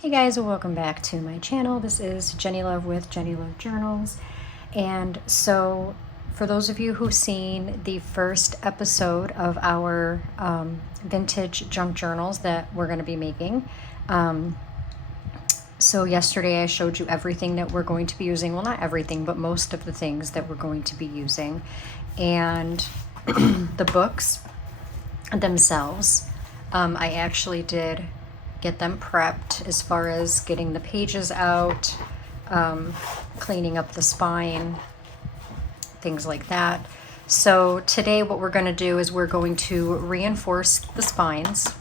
Hey guys, welcome back to my channel. This is Jenny Love with Jenny Love Journals. And so for those of you who've seen the first episode of our vintage junk journals that we're going to be making, so yesterday I showed you everything that we're going to be using. Well, not everything, but most of the things that we're going to be using. And the books themselves, I actually did get them prepped as far as getting the pages out, cleaning up the spine, things like that. So today what we're going to do is we're going to reinforce the spines,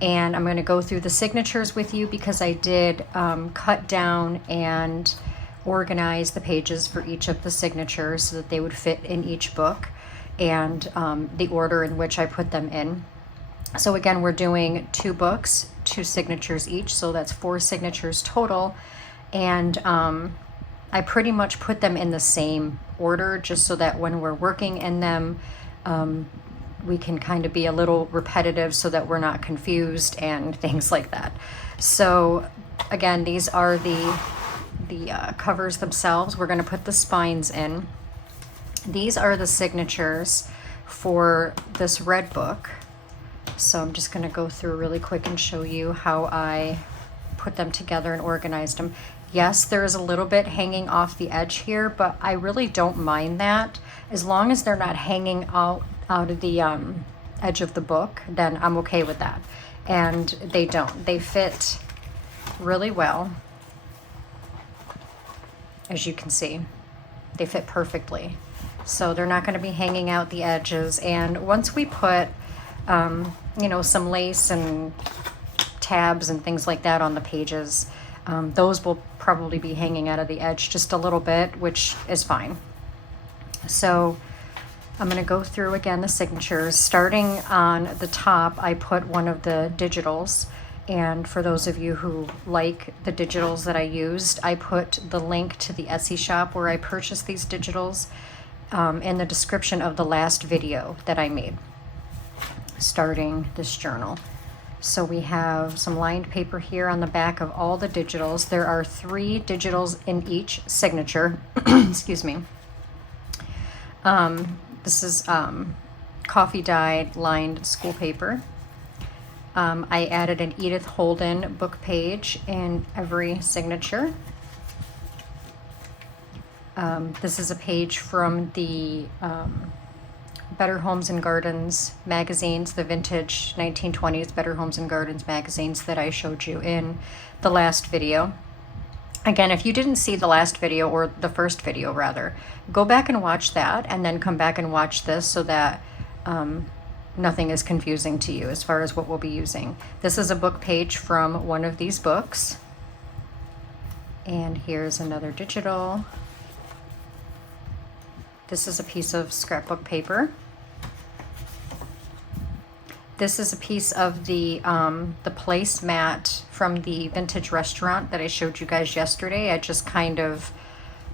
and I'm going to go through the signatures with you because I did cut down and organize the pages for each of the signatures so that they would fit in each book and the order in which I put them in. So again, we're doing 2 books, 2 signatures each, so that's 4 signatures total. And I pretty much put them in the same order just so that when we're working in them, we can kind of be a little repetitive so that we're not confused and things like that. So again, these are the covers themselves. We're going to put the spines in. These are the signatures for this red book. So I'm just going to go through really quick and show you how I put them together and organized them. Yes, there is a little bit hanging off the edge here, but I really don't mind that. As long as they're not hanging out of the edge of the book, then I'm okay with that. And they don't. They fit really well. As you can see, they fit perfectly. So they're not going to be hanging out the edges. And once we put some lace and tabs and things like that on the pages, those will probably be hanging out of the edge just a little bit, which is fine. So I'm going to go through again the signatures. Starting on the top, I put one of the digitals. And for those of you who like the digitals that I used, I put the link to the Etsy shop where I purchased these digitals in the description of the last video that I made starting this journal. So we have some lined paper here on the back of all the digitals. There are 3 digitals in each signature. Excuse me. This is coffee dyed lined school paper. I added an Edith Holden book page in every signature. This is a page from the Better Homes and Gardens magazines, the vintage 1920s Better Homes and Gardens magazines that I showed you in the last video. Again, if you didn't see the last video, or the first video rather, go back and watch that and then come back and watch this so that nothing is confusing to you as far as what we'll be using. This is a book page from one of these books. And here's another digital. This is a piece of scrapbook paper. This is a piece of the placemat from the vintage restaurant that I showed you guys yesterday. I just kind of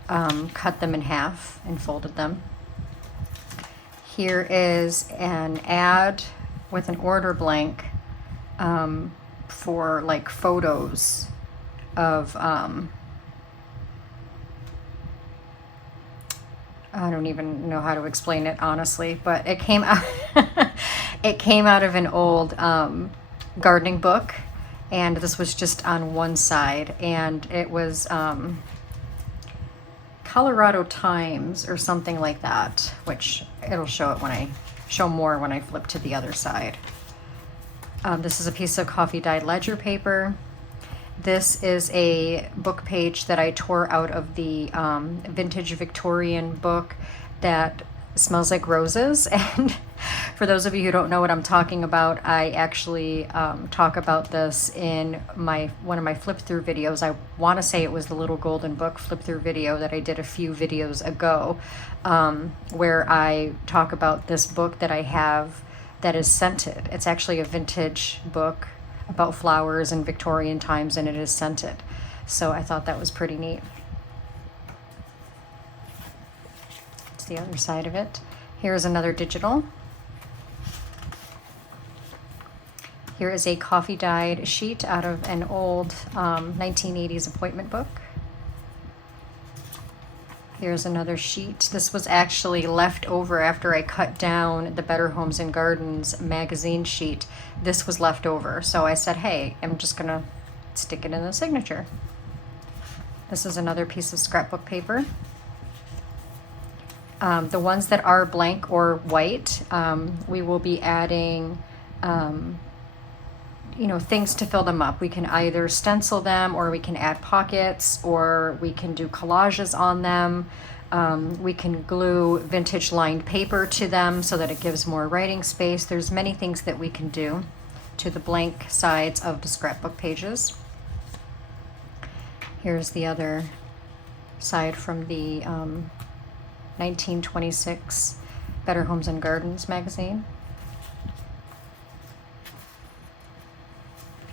cut them in half and folded them. Here is an ad with an order blank for like photos of I don't even know how to explain it honestly, but it came out it came out of an old gardening book, and this was just on one side, and it was Colorado Times or something like that, which it'll show it when I show more when I flip to the other side. This is a piece of coffee dyed ledger paper. This is a book page that I tore out of the vintage Victorian book that smells like roses. And for those of you who don't know what I'm talking about, I actually talk about this in one of my flip through videos. I want to say it was the Little Golden Book flip through video that I did a few videos ago, where I talk about this book that I have that is scented. It's actually a vintage book about flowers in Victorian times, and it is scented. So I thought that was pretty neat. It's the other side of it. Here's another digital. Here is a coffee dyed sheet out of an old 1980s appointment book. Here's another sheet. This was actually left over after I cut down the Better Homes and Gardens magazine sheet. This was left over. So I said, hey, I'm just gonna stick it in the signature. This is another piece of scrapbook paper. The ones that are blank or white, we will be adding things to fill them up. We can either stencil them, or we can add pockets, or we can do collages on them. We can glue vintage lined paper to them so that it gives more writing space. There's many things that we can do to the blank sides of the scrapbook pages. Here's the other side from the 1926 Better Homes and Gardens magazine.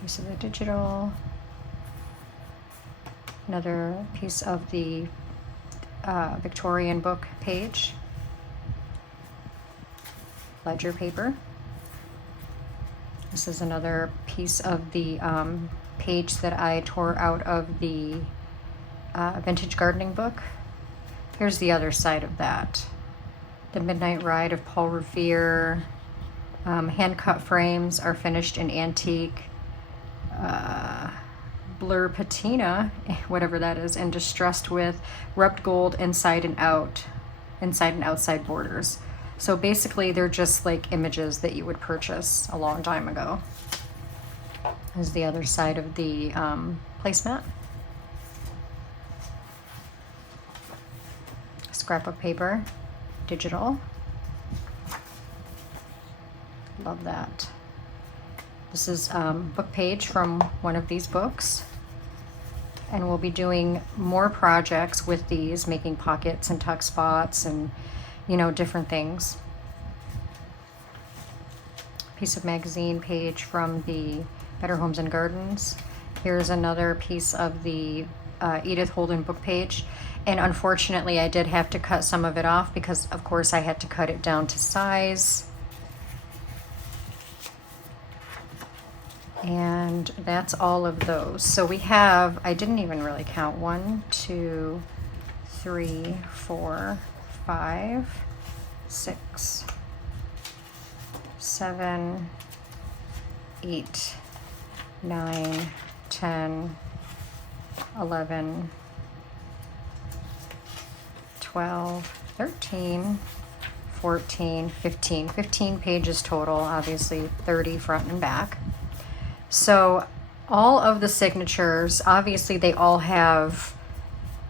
Piece of the digital, another piece of the Victorian book page, ledger paper. This is another piece of the page that I tore out of the vintage gardening book. Here's the other side of that. The Midnight Ride of Paul Revere. Hand-cut frames are finished in antique. Blur patina, whatever that is, and distressed with rubbed gold inside and outside borders. So basically they're just like images that you would purchase a long time ago. Here's the other side of the placemat. Scrapbook paper, digital. Love that. This is book page from one of these books, and we'll be doing more projects with these, making pockets and tuck spots and different things. Piece of magazine page from the Better Homes and Gardens. Here's another piece of the Edith Holden book page, and unfortunately I did have to cut some of it off because of course I had to cut it down to size. And that's all of those. So we have, I didn't even really count, 1, 2, 3, 4, 5, 6, 7, 8, 9, 10, 11, 12, 13, 14, 15. 15 pages total, obviously 30 front and back. So all of the signatures, obviously they all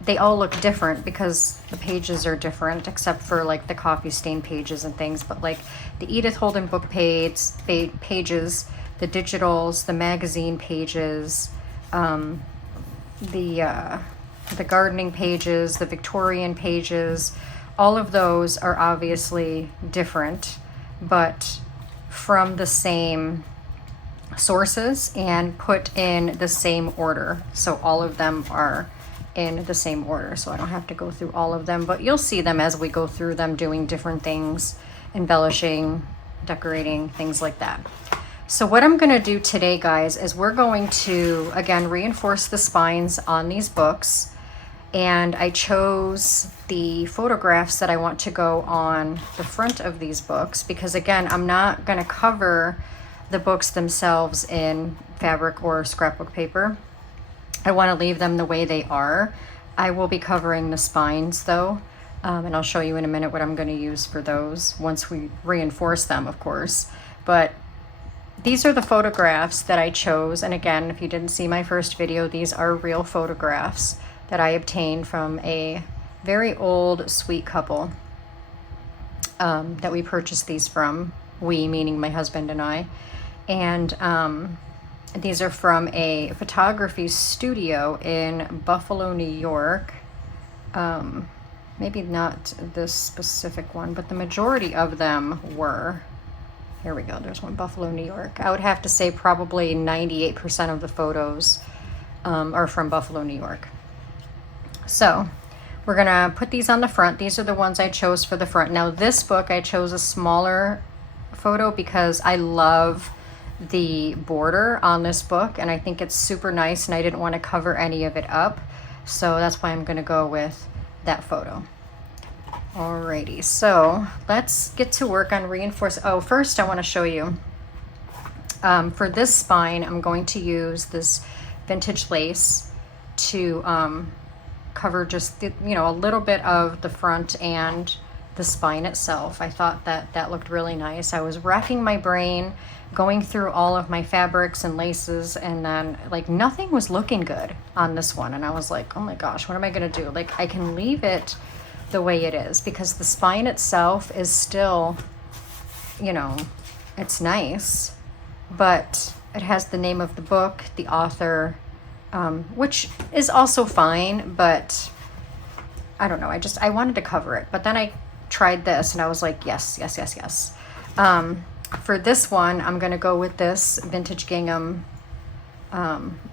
look different because the pages are different, except for like the coffee stain pages and things. But like the Edith Holden book pages, the digitals, the magazine pages, the gardening pages, the Victorian pages, all of those are obviously different, but from the same sources and put in the same order. So all of them are in the same order, so I don't have to go through all of them, but you'll see them as we go through them, doing different things, embellishing, decorating, things like that. So what I'm going to do today, guys, is we're going to again reinforce the spines on these books, and I chose the photographs that I want to go on the front of these books because again, I'm not going to cover the books themselves in fabric or scrapbook paper. I want to leave them the way they are. I will be covering the spines though, and I'll show you in a minute what I'm going to use for those once we reinforce them, of course. But these are the photographs that I chose, and again, if you didn't see my first video, these are real photographs that I obtained from a very old sweet couple that we purchased these from. We, meaning my husband and I. And these are from a photography studio in Buffalo, New York. Maybe not this specific one, but the majority of them were. Here we go, there's one, Buffalo, New York. I would have to say probably 98% of the photos are from Buffalo, New York. So we're gonna put these on the front. These are the ones I chose for the front. Now this book, I chose a smaller photo because I love the border on this book, and I think it's super nice, and I didn't want to cover any of it up, so that's why I'm going to go with that photo. Alrighty, so let's get to work on reinforce. Oh, first I want to show you, for this spine, I'm going to use this vintage lace to cover just the, a little bit of the front and the spine itself. I thought that looked really nice. I was racking my brain, going through all of my fabrics and laces, and then like nothing was looking good on this one. And I was like, oh my gosh, what am I gonna do? Like, I can leave it the way it is because the spine itself is still, it's nice, but it has the name of the book, the author, which is also fine, but I don't know. I wanted to cover it, but then I tried this and I was like, yes. For this one, I'm going to go with this vintage gingham,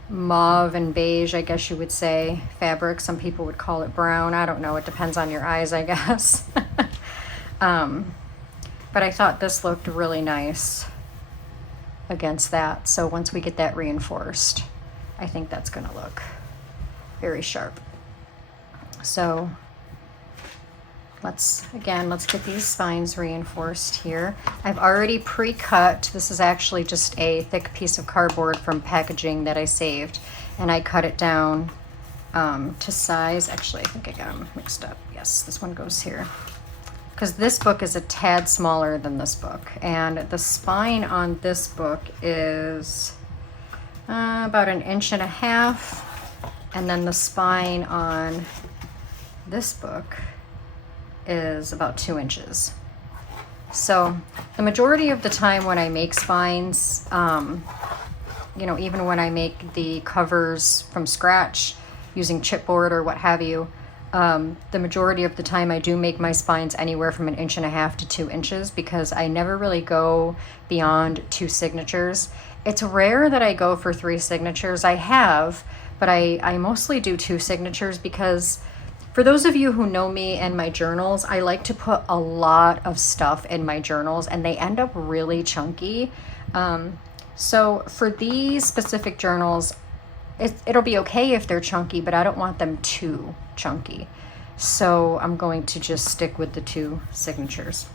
mauve and beige, I guess you would say, fabric. Some people would call it brown. I don't know. It depends on your eyes, I guess. But I thought this looked really nice against that. So once we get that reinforced, I think that's going to look very sharp. So let's get these spines reinforced here. I've already pre-cut. This is actually just a thick piece of cardboard from packaging that I saved, and I cut it down to size. Actually, I think I got them mixed up. Yes, this one goes here, because this book is a tad smaller than this book, and the spine on this book is about 1.5 inches, and then the spine on this book is about 2 inches. So the majority of the time when I make spines, even when I make the covers from scratch using chipboard or what have you, the majority of the time I do make my spines anywhere from 1.5 inches to 2 inches, because I never really go beyond 2 signatures. It's rare that I go for 3 signatures. I have, but I mostly do 2 signatures because for those of you who know me and my journals, I like to put a lot of stuff in my journals and they end up really chunky. So for these specific journals, it'll be okay if they're chunky, but I don't want them too chunky. So I'm going to just stick with the 2 signatures.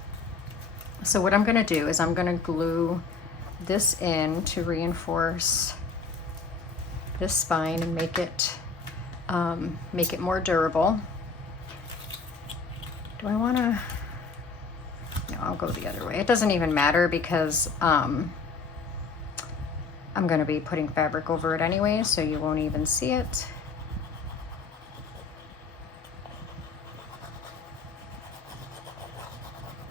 So what I'm going to do is I'm going to glue this in to reinforce this spine and make it more durable. Do I want to? No, I'll go the other way. It doesn't even matter because I'm going to be putting fabric over it anyway, so you won't even see it.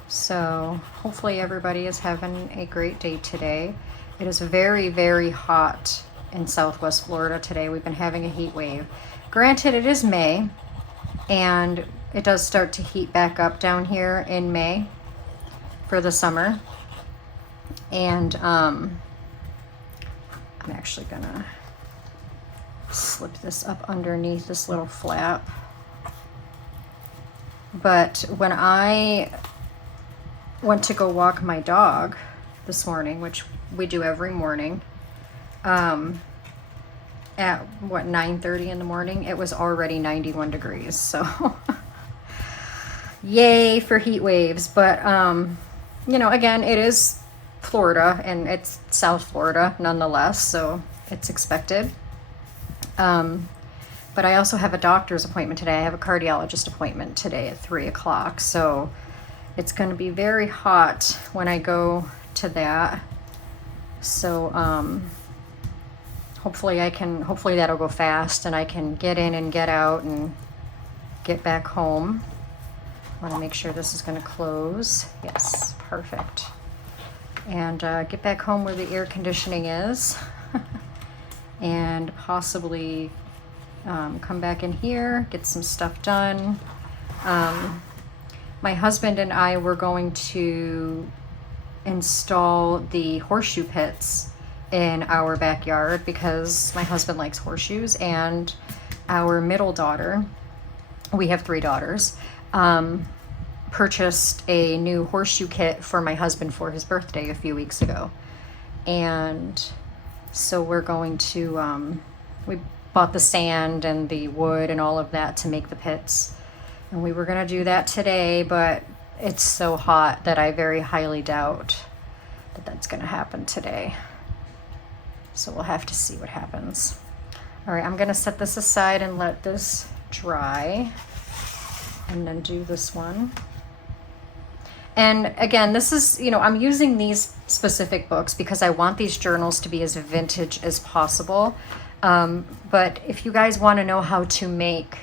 So hopefully everybody is having a great day today. It is very, very hot in Southwest Florida today. We've been having a heat wave. Granted, it is May, and it does start to heat back up down here in May for the summer. And I'm actually gonna slip this up underneath this little flap. But when I went to go walk my dog this morning, which we do every morning, at 9:30 in the morning, it was already 91 degrees. So yay for heat waves. But again, it is Florida and it's South Florida nonetheless, so it's expected. But I also have a doctor's appointment today. I have a cardiologist appointment today at 3 o'clock, so it's going to be very hot when I go to that. So hopefully that'll go fast and I can get in and get out and get back home. I want to make sure this is going to close. Yes, perfect. And get back home where the air conditioning is and possibly come back in here, get some stuff done. My husband and I were going to install the horseshoe pits in our backyard because my husband likes horseshoes, and our middle daughter, we have 3 daughters, purchased a new horseshoe kit for my husband for his birthday a few weeks ago. And so we're going to, we bought the sand and the wood and all of that to make the pits. And we were going to do that today, but it's so hot that I very highly doubt that that's going to happen today. So we'll have to see what happens. All right, I'm going to set this aside and let this dry, and then do this one. And again, this is, you know, I'm using these specific books because I want these journals to be as vintage as possible. But if you guys want to know how to make,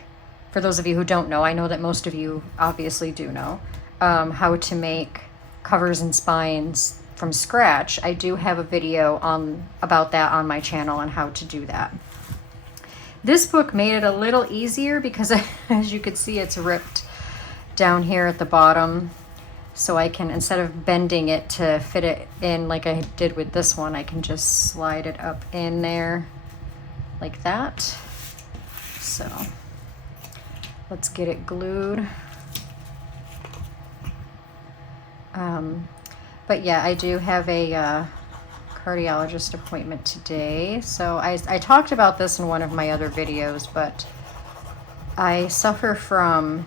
for those of you who don't know, I know that most of you obviously do know, how to make covers and spines from scratch, I do have a video about that on my channel on how to do that. This book made it a little easier because as you can see, it's ripped down here at the bottom. So I can, instead of bending it to fit it in like I did with this one, I can just slide it up in there like that. So let's get it glued. But yeah, I do have a cardiologist appointment today. So I talked about this in one of my other videos, but I suffer from,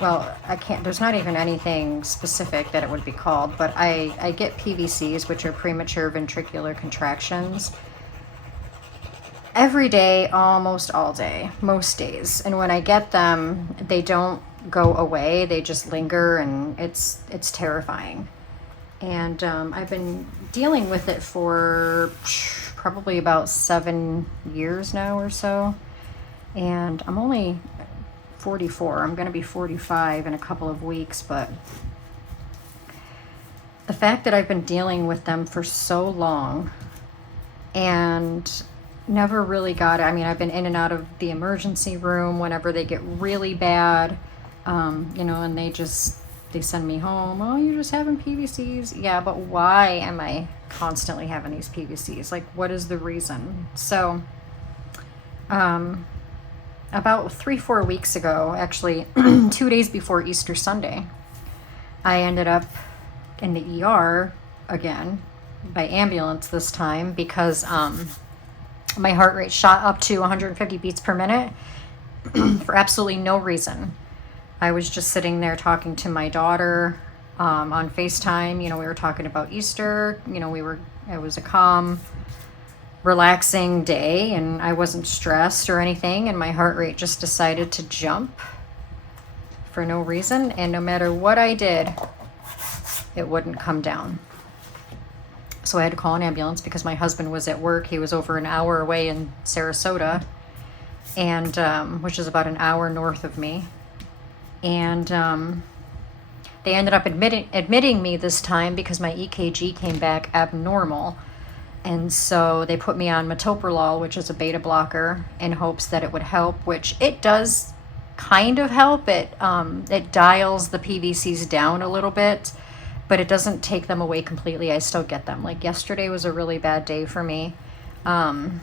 well, I can't, there's not even anything specific that it would be called, but I get PVCs, which are premature ventricular contractions, every day, almost all day, most days. And when I get them, they don't go away, they just linger, and it's terrifying. And I've been dealing with it for probably about 7 years now or so. And I'm only 44. I'm going to be 45 in a couple of weeks, but the fact that I've been dealing with them for so long and never really got it. I mean, I've been in and out of the emergency room whenever they get really bad, you know, and they send me home. Oh, you're just having PVCs. Yeah, but why am I constantly having these PVCs? Like, what is the reason? So, about 3-4 weeks ago, actually 2 days before Easter Sunday, I ended up in the ER again by ambulance this time because my heart rate shot up to 150 beats per minute for absolutely no reason. I was just sitting there talking to my daughter on FaceTime. You know, we were talking about Easter. You know, it was a calm, relaxing day, and I wasn't stressed or anything, and my heart rate just decided to jump for no reason, and no matter what I did, it wouldn't come down. So I had to call an ambulance because my husband was at work. He was over an hour away in Sarasota, and which is about an hour north of me. And they ended up admitting me this time because my EKG came back abnormal. And so they put me on metoprolol, which is a beta blocker, in hopes that it would help, which it does kind of help. It dials the PVCs down a little bit, but it doesn't take them away completely. I still get them. Like yesterday was a really bad day for me. And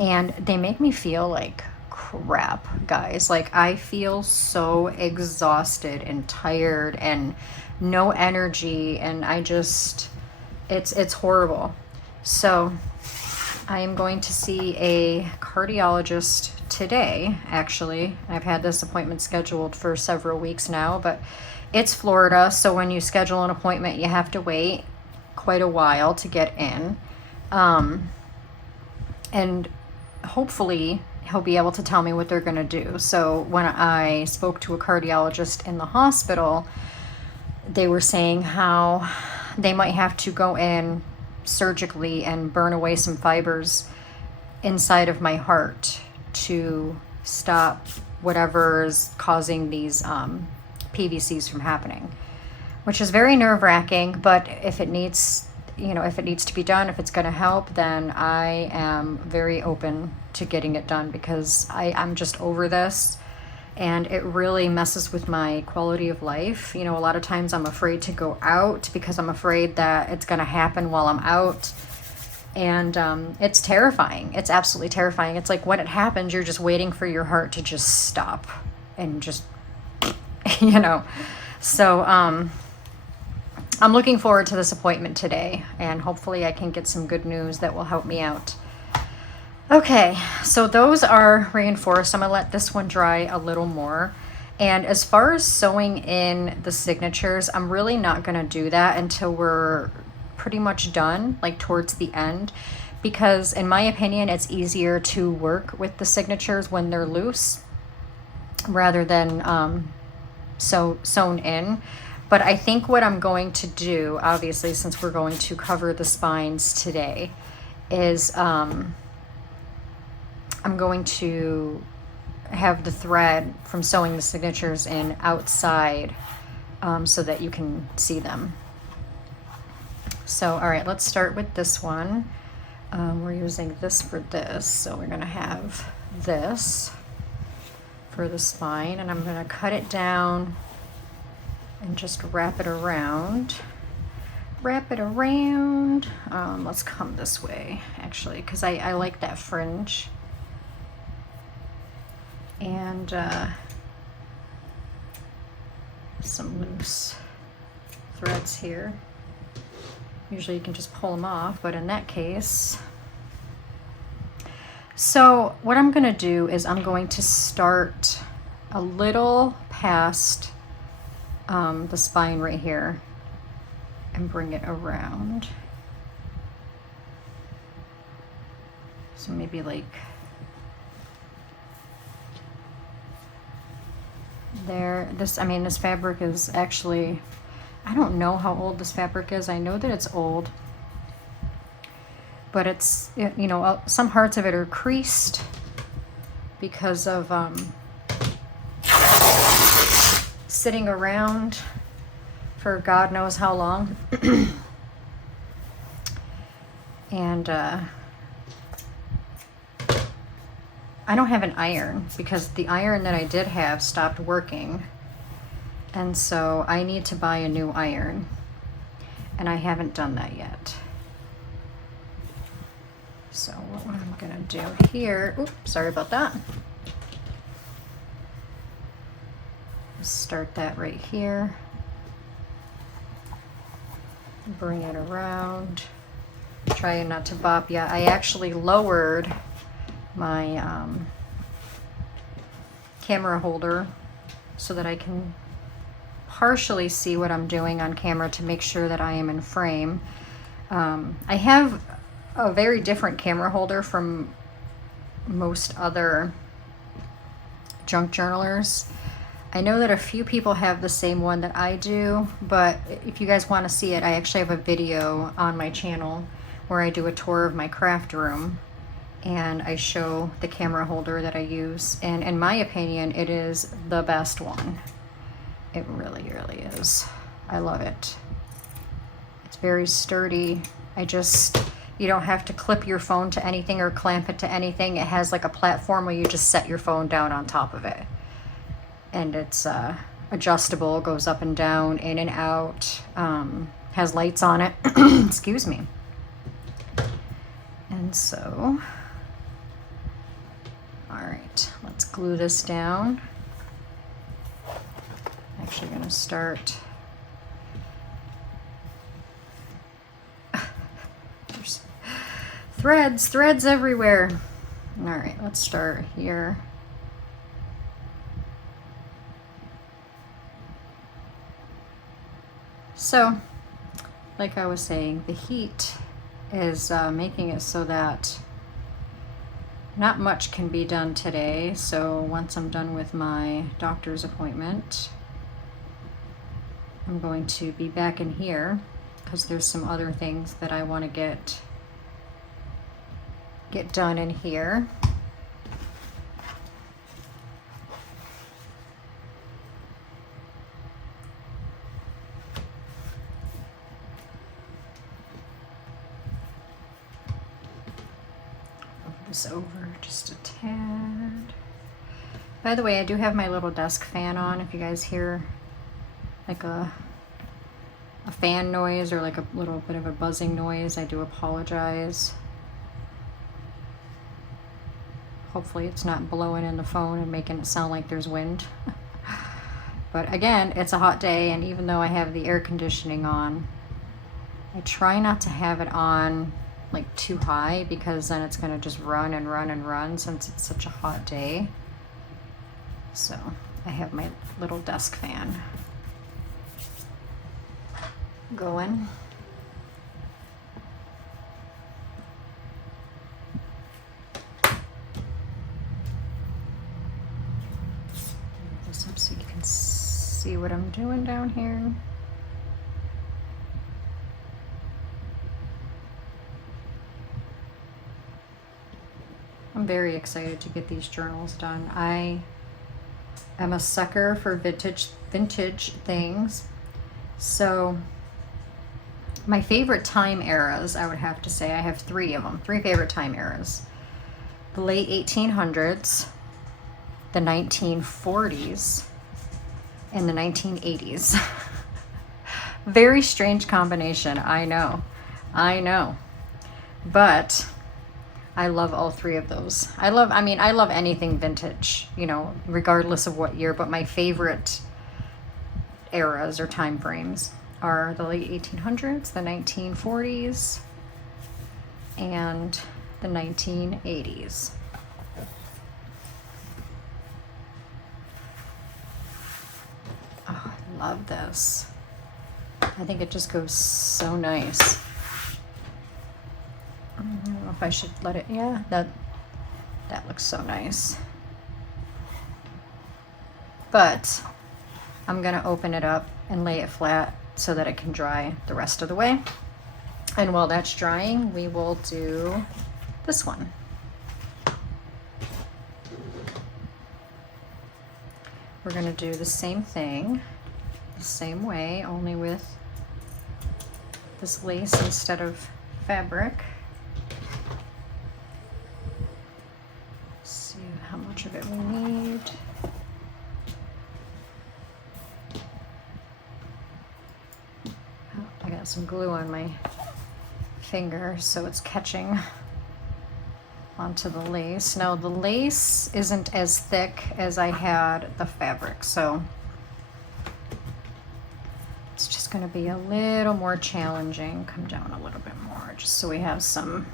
they make me feel like crap, guys. Like I feel so exhausted and tired and no energy, and I just, it's horrible. So I am going to see a cardiologist today, actually. I've had this appointment scheduled for several weeks now, but it's Florida, so when you schedule an appointment, you have to wait quite a while to get in. And hopefully he'll be able to tell me what they're going to do. So when I spoke to a cardiologist in the hospital, they were saying how they might have to go in surgically and burn away some fibers inside of my heart to stop whatever is causing these PVCs from happening, which is very nerve-wracking. But if it needs, if it needs to be done, if it's going to help, then I am very open to getting it done, because I'm just over this, and it really messes with my quality of life. A lot of times I'm afraid to go out because I'm afraid that it's going to happen while I'm out. And it's terrifying. It's absolutely terrifying. It's like when it happens, you're just waiting for your heart to just stop and just, So I'm looking forward to this appointment today, and hopefully I can get some good news that will help me out. Okay, so those are reinforced. I'm gonna let this one dry a little more. And as far as sewing in the signatures, I'm really not gonna do that until we're pretty much done, like towards the end, because in my opinion, it's easier to work with the signatures when they're loose rather than sewn in. But I think what I'm going to do, obviously, since we're going to cover the spines today, is I'm going to have the thread from sewing the signatures in outside so that you can see them. So, all right, let's start with this one. We're using this for this, so we're going to have this for the spine, and I'm going to cut it down and just wrap it around. Wrap it around. Let's come this way, actually, because I like that fringe. And some loose threads here. Usually you can just pull them off, but in that case. So what I'm going to do is I'm going to start a little past the spine right here and bring it around. So maybe like there. This fabric is actually, I don't know how old this fabric is. I know that it's old, but it's, you know, some parts of it are creased because of sitting around for God knows how long. And I don't have an iron because the iron that I did have stopped working. And so I need to buy a new iron. And I haven't done that yet. So what I'm gonna do here, oops, sorry about that. Start that right here. Bring it around. Trying not to bop yet. I actually lowered my camera holder so that I can partially see what I'm doing on camera to make sure that I am in frame. I have a very different camera holder from most other junk journalers. I know that a few people have the same one that I do, but if you guys want to see it, I actually have a video on my channel where I do a tour of my craft room and I show the camera holder that I use. And in my opinion, it is the best one. It really, really is. I love it. It's very sturdy. You don't have to clip your phone to anything or clamp it to anything. It has like a platform where you just set your phone down on top of it. And it's adjustable, goes up and down, in and out, has lights on it. Excuse me. And so, all right, let's glue this down. Actually gonna start. There's threads everywhere. All right, let's start here. So, like I was saying, the heat is making it so that not much can be done today. So once I'm done with my doctor's appointment, I'm going to be back in here because there's some other things that I want to get done in here. Over just a tad. By the way, I do have my little desk fan on. If you guys hear like a fan noise or like a little bit of a buzzing noise, I do apologize. Hopefully it's not blowing in the phone and making it sound like there's wind. But again, it's a hot day, and even though I have the air conditioning on, I try not to have it on like too high, because then it's gonna just run and run and run since it's such a hot day. So I have my little desk fan going. This up so you can see what I'm doing down here. I'm very excited to get these journals done. I am a sucker for vintage things. So my favorite time eras, I would have to say, I have three of them, three favorite time eras. The late 1800s, the 1940s, and the 1980s. Very strange combination, I know. But I love all three of those. I love anything vintage, you know, regardless of what year, but my favorite eras or time frames are the late 1800s, the 1940s, and the 1980s. Oh, I love this. I think it just goes so nice. I don't know if I should let it, yeah, that looks so nice. But I'm gonna open it up and lay it flat so that it can dry the rest of the way. And while that's drying, we will do this one. We're gonna do the same thing, the same way, only with this lace instead of fabric. See how much of it we need. Oh, I got some glue on my finger, so it's catching onto the lace. Now the lace isn't as thick as I had the fabric, so it's just going to be a little more challenging. Come down a little bit more, just so we have some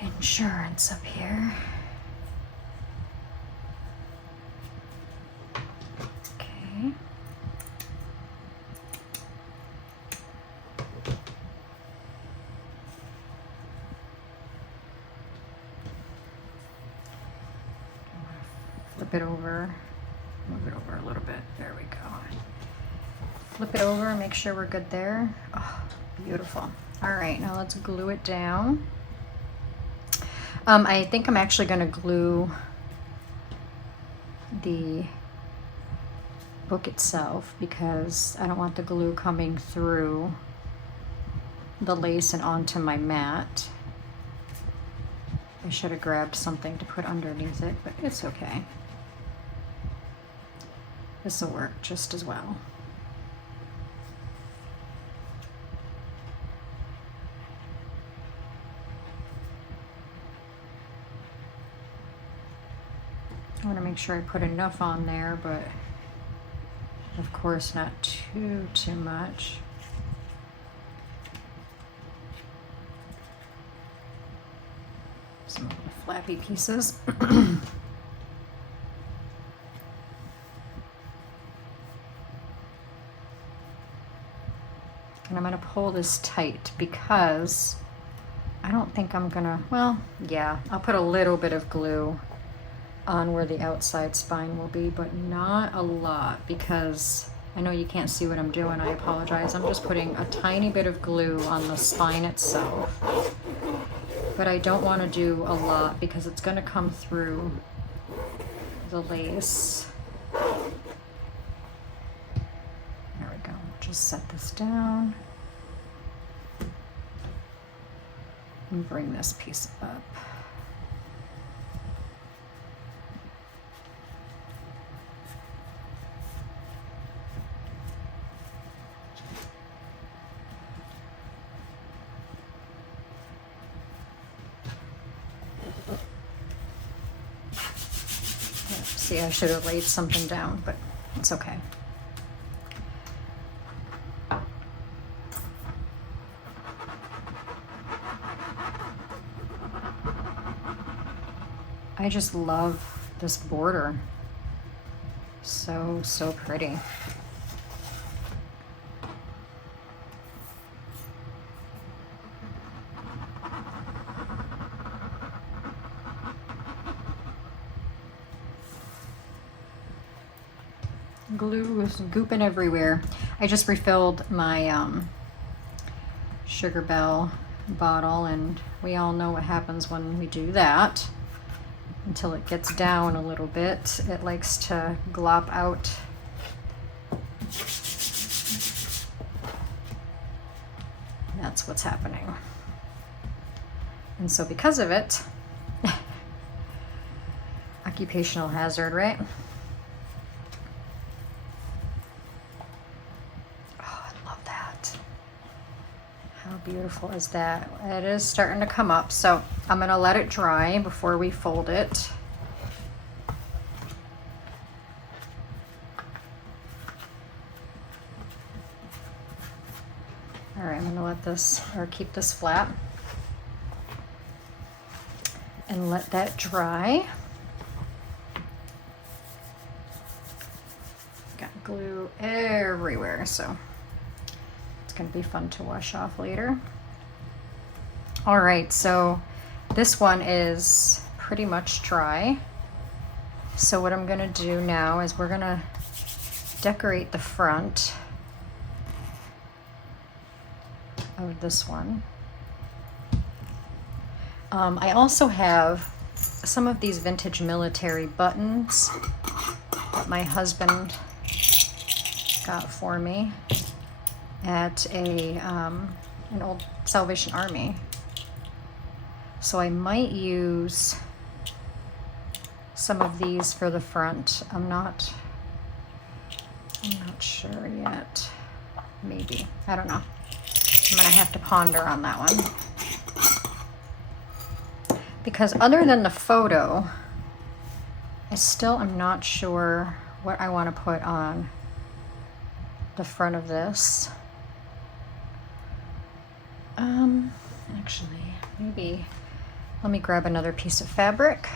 insurance up here. Okay. Flip it over, move it over a little bit. There we go. Flip it over and make sure we're good there. Oh, beautiful. All right, now let's glue it down. I think I'm actually going to glue the book itself because I don't want the glue coming through the lace and onto my mat. I should have grabbed something to put underneath it, but it's okay. This will work just as well. I want to make sure I put enough on there, but of course not too much. Some little flappy pieces. And I'm going to pull this tight because I don't think I'm going to, well, yeah, I'll put a little bit of glue on where the outside spine will be, but not a lot because I know you can't see what I'm doing. I apologize. I'm just putting a tiny bit of glue on the spine itself, but I don't want to do a lot because it's going to come through the lace. There we go. Just set this down and bring this piece up. See, I should have laid something down, but it's okay. I just love this border. So, so pretty. Glue was gooping everywhere. I just refilled my Sugar Bell bottle, and we all know what happens when we do that. Until it gets down a little bit, it likes to glop out. That's what's happening. And so because of it, occupational hazard, right? Oh, I love that. How beautiful is that? It is starting to come up, so I'm gonna let it dry before we fold it. All right, I'm gonna let this, or keep this flat and let that dry. Got glue everywhere, so it's gonna be fun to wash off later. All right, so this one is pretty much dry. So what I'm gonna do now is we're gonna decorate the front of this one. I also have some of these vintage military buttons that my husband got for me at an old Salvation Army. So I might use some of these for the front. I'm not sure yet. Maybe. I don't know. I'm gonna have to ponder on that one. Because other than the photo, I still am not sure what I want to put on the front of this. Actually, maybe let me grab another piece of fabric.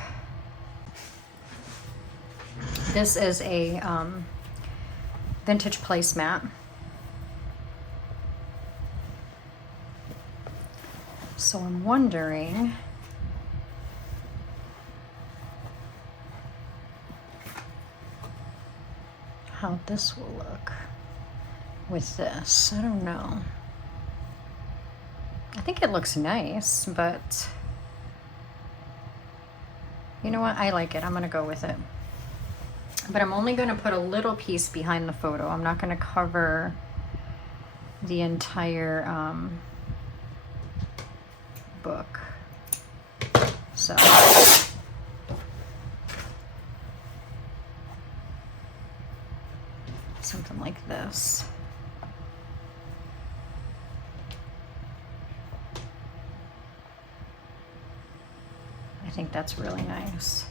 This is a vintage placemat. So I'm wondering how this will look with this. I don't know. I think it looks nice, but you know what? I like it. I'm gonna go with it. But I'm only gonna put a little piece behind the photo. I'm not gonna cover the entire book. So something like this. I think that's really nice.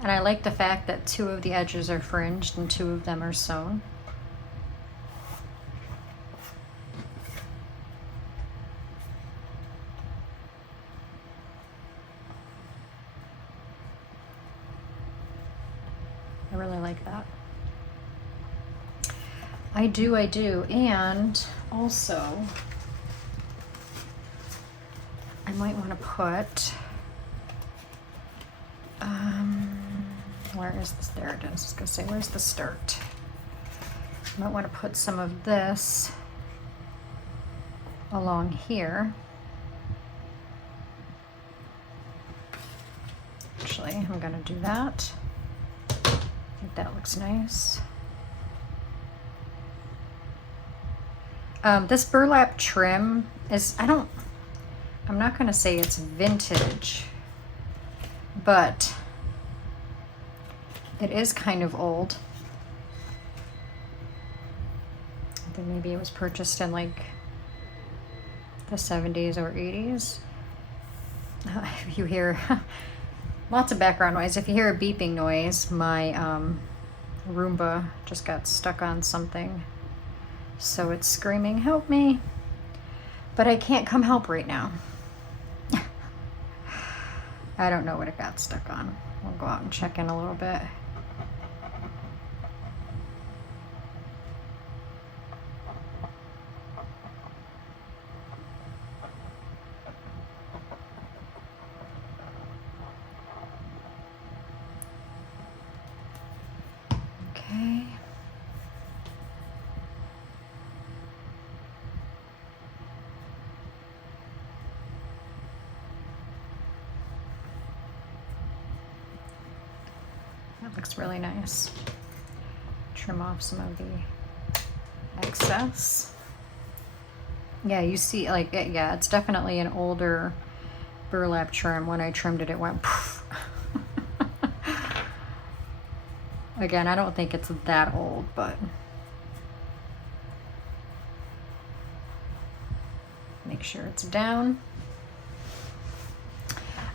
And I like the fact that 2 of the edges are fringed and 2 of them are sewn. I really like that. I do. And also, I might want to put, where is this? There it is. I was gonna say, where's the start? I might want to put some of this along here. Actually, I'm gonna do that. I think that looks nice. This burlap trim is, I'm not gonna say it's vintage, but it is kind of old. think maybe it was purchased in like the 70s or 80s. If you hear lots of background noise, if you hear a beeping noise, my Roomba just got stuck on something. So it's screaming, help me. But I can't come help right now. I don't know what it got stuck on. We'll go out and check in a little bit. Okay. That looks really nice. Trim off some of the excess. Yeah, you see, like, yeah, it's definitely an older burlap trim. When I trimmed it, it went poof. Again, I don't think it's that old, but make sure it's down.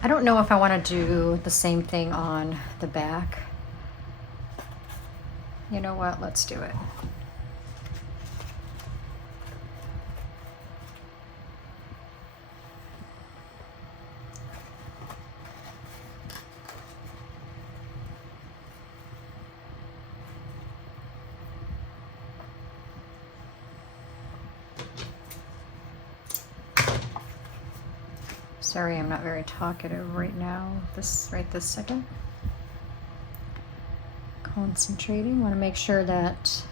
I don't know if I want to do the same thing on the back. You know what? Let's do it. Sorry, I'm not very talkative right now, right this second. Concentrating, want to make sure that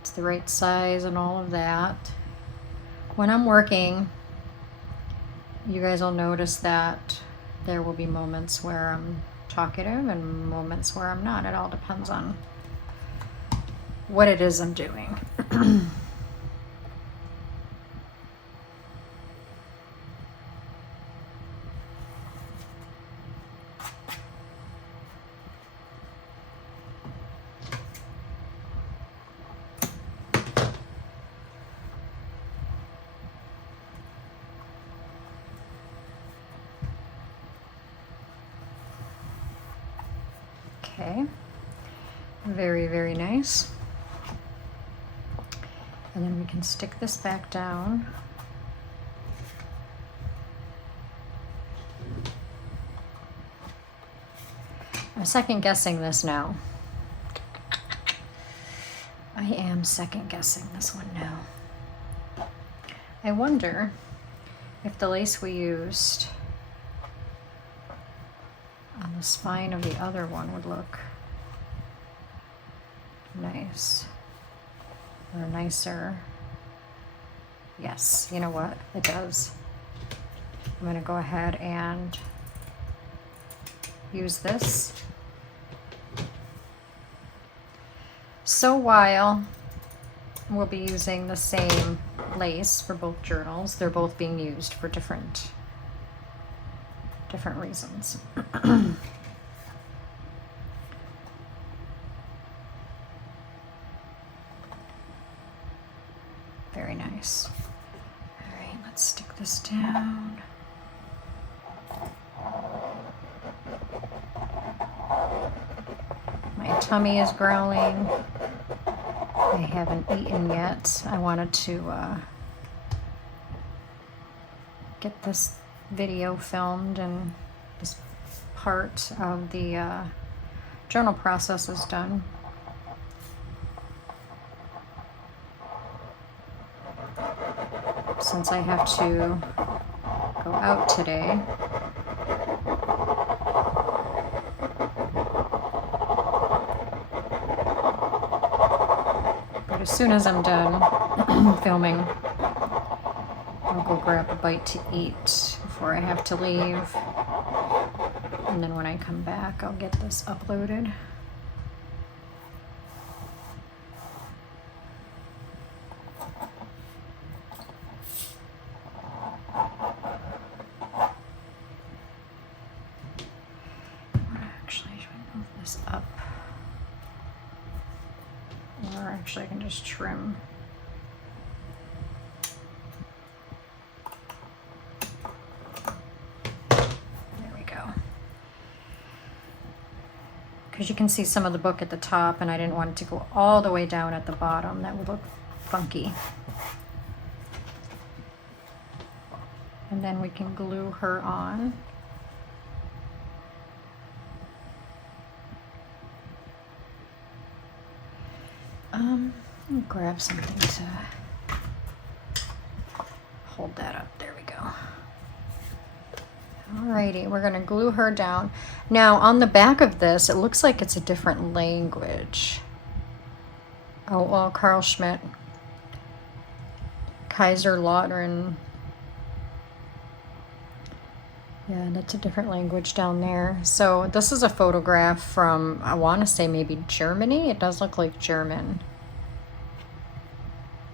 it's the right size and all of that. When I'm working, you guys will notice that there will be moments where I'm talkative and moments where I'm not. It all depends on what it is I'm doing. Okay, very, very nice. And then we can stick this back down. I'm second guessing this now. I am second guessing this one now. I wonder if the lace we used on the spine of the other one would look nice or nicer. Yes, you know what? It does. I'm going to go ahead and use this. So while we'll be using the same lace for both journals, they're both being used for different reasons. Very nice. All right, let's stick this down. My tummy is growling. I haven't eaten yet. I wanted to get this video filmed and this part of the journal process is done. Since I have to go out today, but as soon as I'm done filming, I'll go grab a bite to eat before I have to leave, and then when I come back I'll get this uploaded. Actually, should I move this up Or actually I can just trim. There we go. Because you can see some of the book at the top, and I didn't want it to go all the way down at the bottom. That would look funky. And then we can glue her on. Let me grab something to hold that up. There we go. Alrighty, we're gonna glue her down. Now on the back of this, it looks like it's a different language. Oh, well, Carl Schmidt, Kaiser Lautern. Yeah, that's a different language down there. So this is a photograph from, I want to say maybe Germany. It does look like German.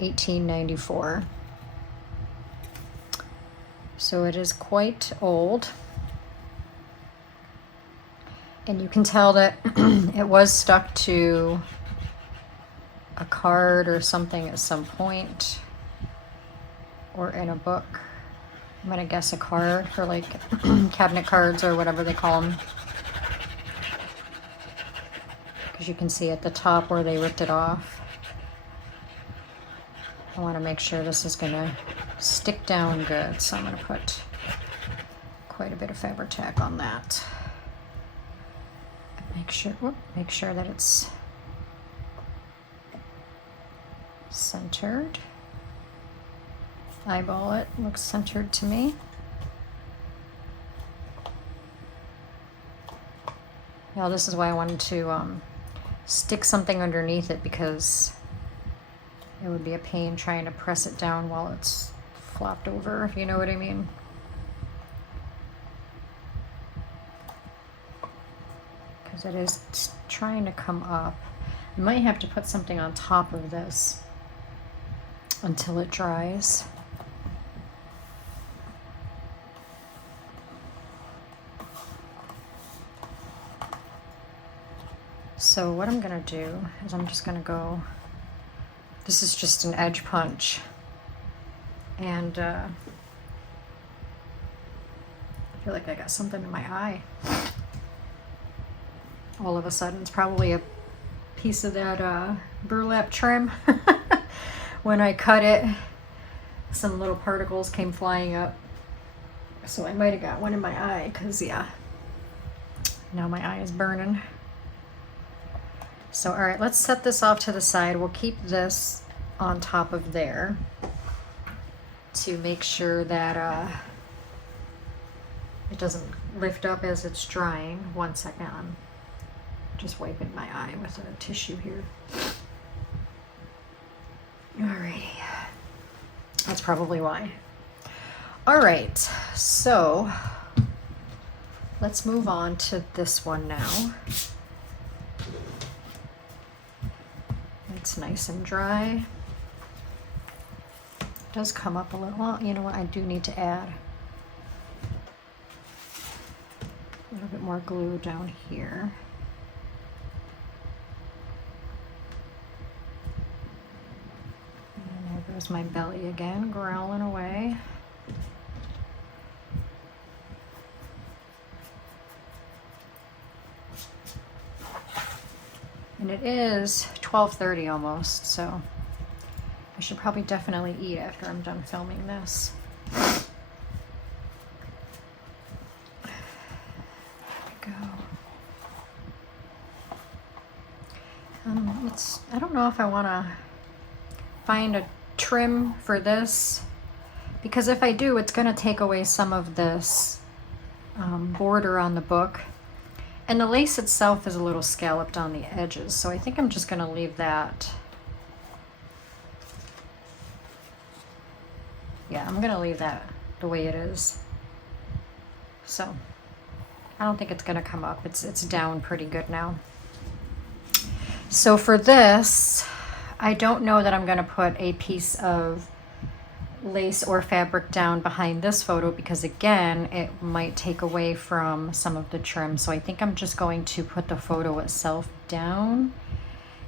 1894. So it is quite old. And you can tell that it was stuck to a card or something at some point, or in a book. I'm gonna guess a card, for like cabinet cards or whatever they call them. Because you can see at the top where they ripped it off. I want to make sure this is gonna stick down good, so I'm gonna put quite a bit of fabric tack on that. Make sure that it's centered. Eyeball it, looks centered to me. Now this is why I wanted to stick something underneath it, because it would be a pain trying to press it down while it's flopped over, if you know what I mean. Because it is trying to come up. I might have to put something on top of this until it dries. So what I'm gonna do is I'm just gonna go, this is just an edge punch, and I feel like I got something in my eye. All of a sudden, it's probably a piece of that burlap trim. When I cut it, some little particles came flying up. So I might have got one in my eye, because yeah, now my eye is burning. So all right, let's set this off to the side. We'll keep this on top of there to make sure that it doesn't lift up as it's drying. 1 second, I'm just wiping my eye with a tissue here. Alrighty, that's probably why. All right, so let's move on to this one now. It's nice and dry. It does come up a little. Well, you know what? I do need to add a little bit more glue down here. And there goes my belly again, growling away. And it is 12:30 almost, so I should probably definitely eat after I'm done filming this. There we go. I don't know if I want to find a trim for this, because if I do, it's going to take away some of this border on the book. And the lace itself is a little scalloped on the edges, so I think I'm just going to leave that. Yeah, I'm going to leave that the way it is. So I don't think it's going to come up. It's down pretty good now. So for this, I don't know that I'm going to put a piece of lace or fabric down behind this photo, because again, it might take away from some of the trim. So I think I'm just going to put the photo itself down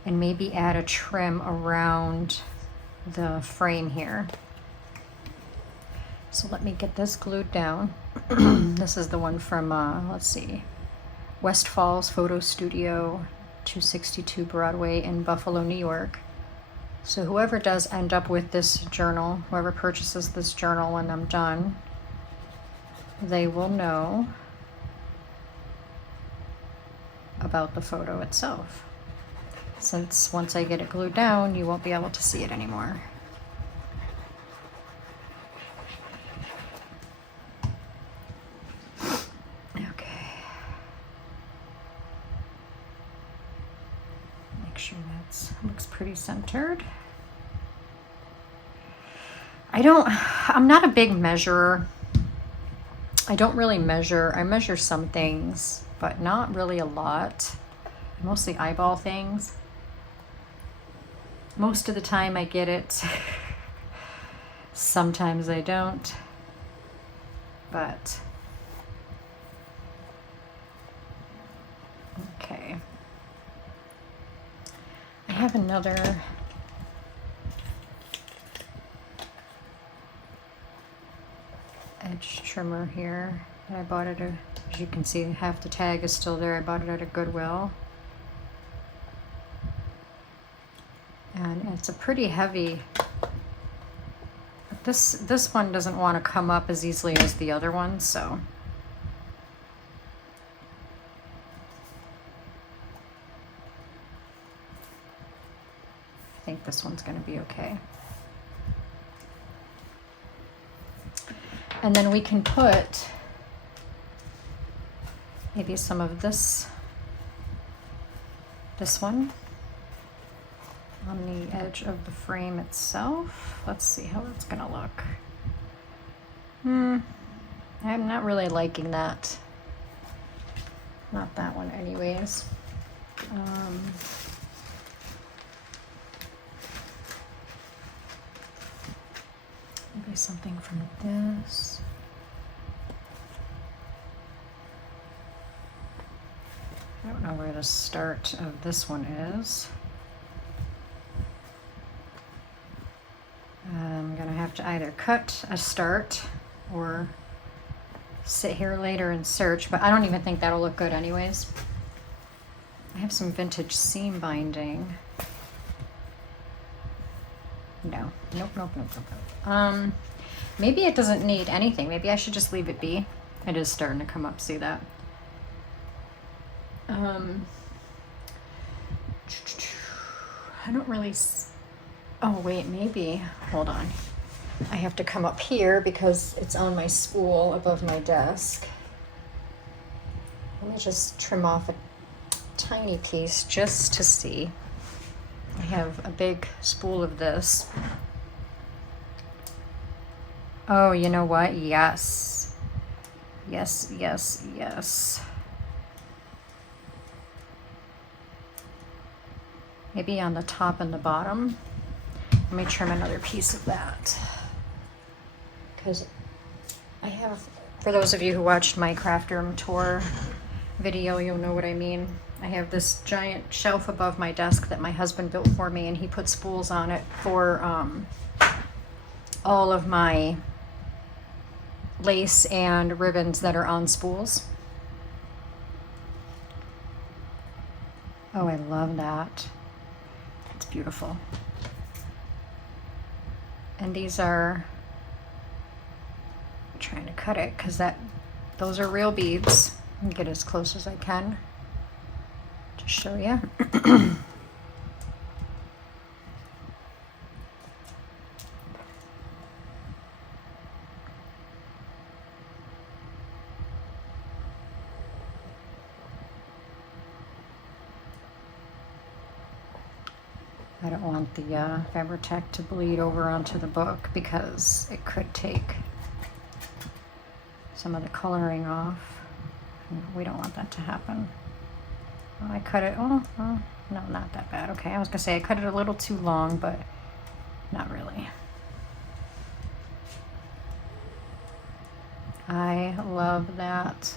and maybe add a trim around the frame here. So let me get this glued down. This is the one from, let's see, West Falls Photo Studio, 262 Broadway in Buffalo, New York. So whoever does end up with this journal, whoever purchases this journal when I'm done, they will know about the photo itself. Since once I get it glued down, you won't be able to see it anymore. Okay. Make sure that looks pretty centered. I'm not a big measurer. I don't really measure. I measure some things, but not really a lot. I mostly eyeball things. Most of the time I get it. Sometimes I don't. But okay. I have another edge trimmer here. I bought it, as you can see, half the tag is still there. I bought it at a Goodwill. And it's a pretty heavy, this one doesn't want to come up as easily as the other one, so. I think this one's going to be okay. And then we can put maybe some of this one on the edge of the frame itself. Let's see how that's gonna look. I'm not really liking that. Not that one anyways. Maybe something from this. I don't know where the start of this one is. I'm gonna have to either cut a start or sit here later and search, but I don't even think that'll look good anyways. I have some vintage seam binding. No, nope. Maybe it doesn't need anything. Maybe I should just leave it be. It is starting to come up, see that? I don't really, oh wait, maybe, hold on. I have to come up here because it's on my spool above my desk. Let me just trim off a tiny piece just to see. I have a big spool of this. Oh, you know what? Yes. Yes. Maybe on the top and the bottom. Let me trim another piece of that. Because I have, for those of you who watched my craft room tour video, you'll know what I mean. I have this giant shelf above my desk that my husband built for me, and he put spools on it for all of my lace and ribbons that are on spools. Oh, I love that. It's beautiful. And these are, I'm trying to cut it because those are real beads. Let me get as close as I can to show you. I don't want the Fabri-Tac to bleed over onto the book because it could take some of the coloring off. We don't want that to happen. I cut it, oh, no, not that bad. Okay, I was gonna say I cut it a little too long, but not really. I love that.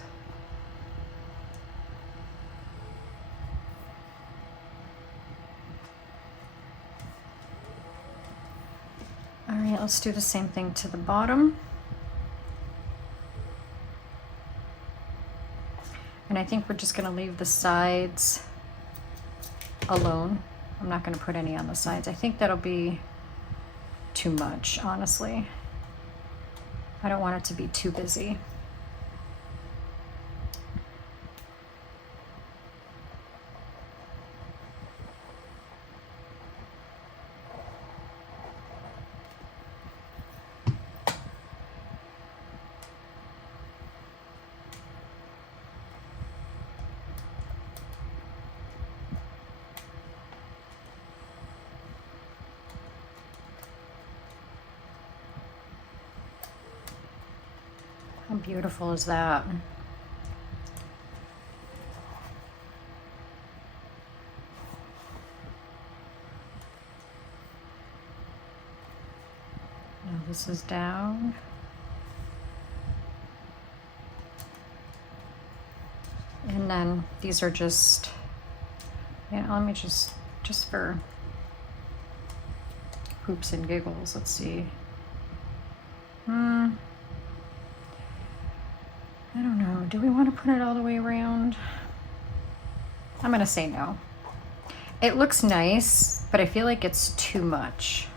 Okay, let's do the same thing to the bottom. And I think we're just going to leave the sides alone. I'm not going to put any on the sides. I think that'll be too much, honestly. I don't want it to be too busy. How beautiful is that? Now this is down. And then these are just, yeah, let me just for hoops and giggles, let's see. I don't know. Do we want to put it all the way around? I'm going to say no. It looks nice, but I feel like it's too much.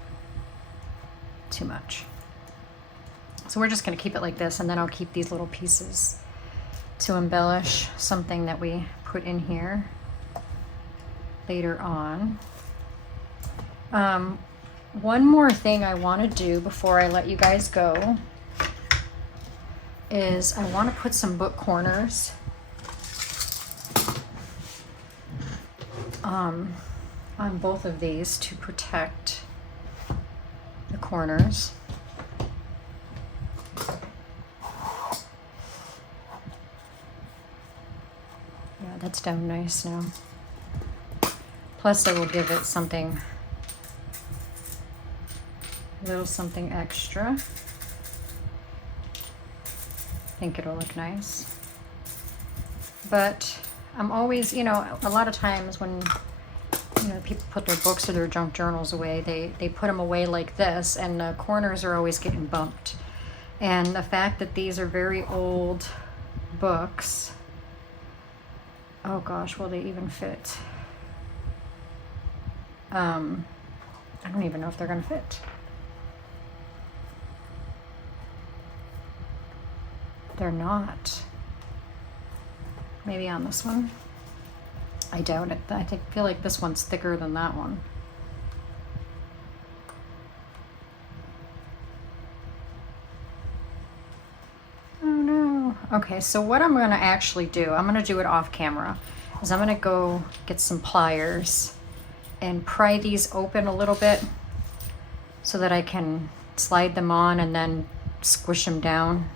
Too much. So we're just going to keep it like this, and then I'll keep these little pieces to embellish something that we put in here later on. One more thing I want to do before I let you guys go is I want to put some book corners on both of these to protect the corners. Yeah, that's down nice now. Plus I will give it something, a little something extra. I think it'll look nice. But I'm always, you know, a lot of times when, you know, people put their books or their junk journals away, they put them away like this, and the corners are always getting bumped. And the fact that these are very old books, oh gosh, will they even fit? I don't even know if they're gonna fit. They're not. Maybe on this one. I doubt it. I feel like this one's thicker than that one. Oh no. Okay, so what I'm gonna actually do, I'm gonna do it off camera, is I'm gonna go get some pliers and pry these open a little bit so that I can slide them on and then squish them down.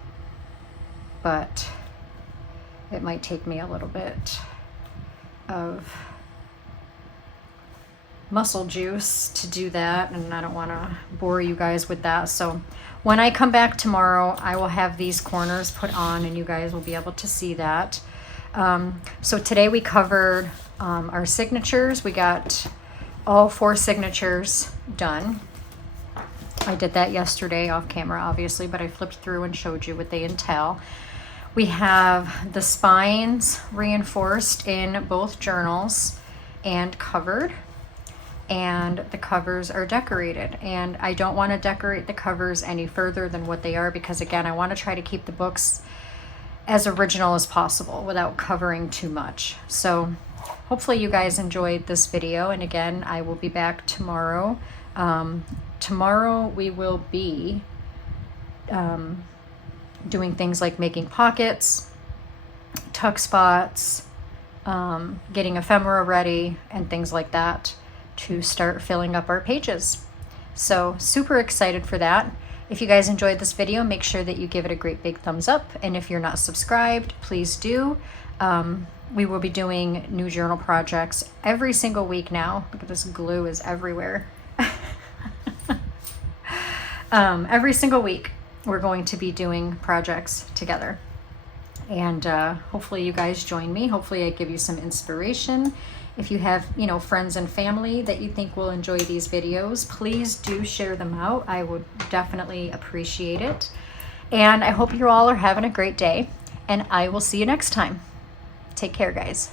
But it might take me a little bit of muscle juice to do that, and I don't want to bore you guys with that. So when I come back tomorrow, I will have these corners put on and you guys will be able to see that. So today we covered our signatures. We got all 4 signatures done. I did that yesterday off camera, obviously, but I flipped through and showed you what they entail. We have the spines reinforced in both journals and covered, and the covers are decorated. And I don't want to decorate the covers any further than what they are, because again, I want to try to keep the books as original as possible without covering too much. So hopefully you guys enjoyed this video, and again, I will be back tomorrow. Tomorrow we will be doing things like making pockets, tuck spots, getting ephemera ready, and things like that to start filling up our pages. So super excited for that. If you guys enjoyed this video, make sure that you give it a great big thumbs up. And if you're not subscribed, please do. We will be doing new journal projects every single week now. Look at this glue is everywhere. Every single week we're going to be doing projects together. And hopefully you guys join me. Hopefully I give you some inspiration. If you have, friends and family that you think will enjoy these videos, please do share them out. I would definitely appreciate it. And I hope you all are having a great day, and I will see you next time. Take care, guys.